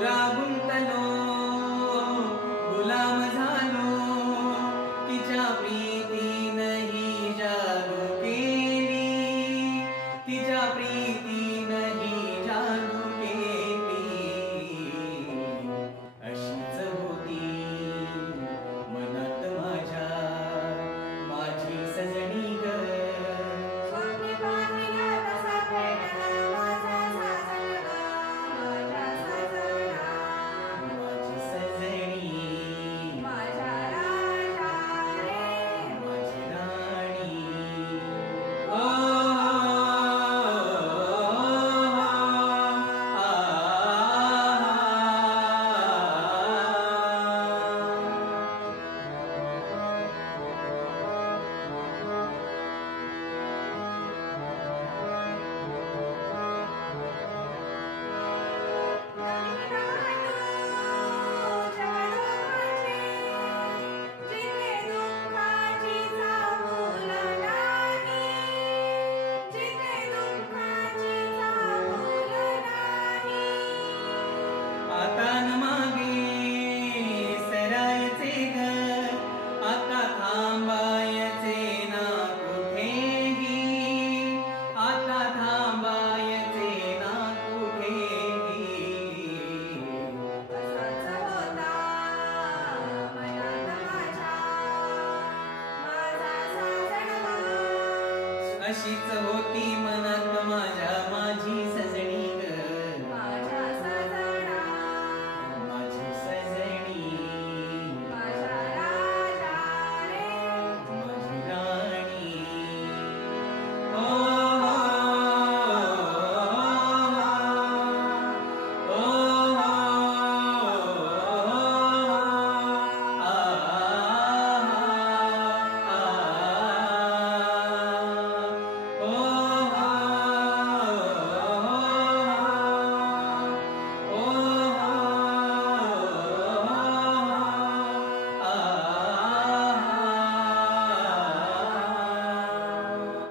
buraco अशीच होती मनात माझ्या.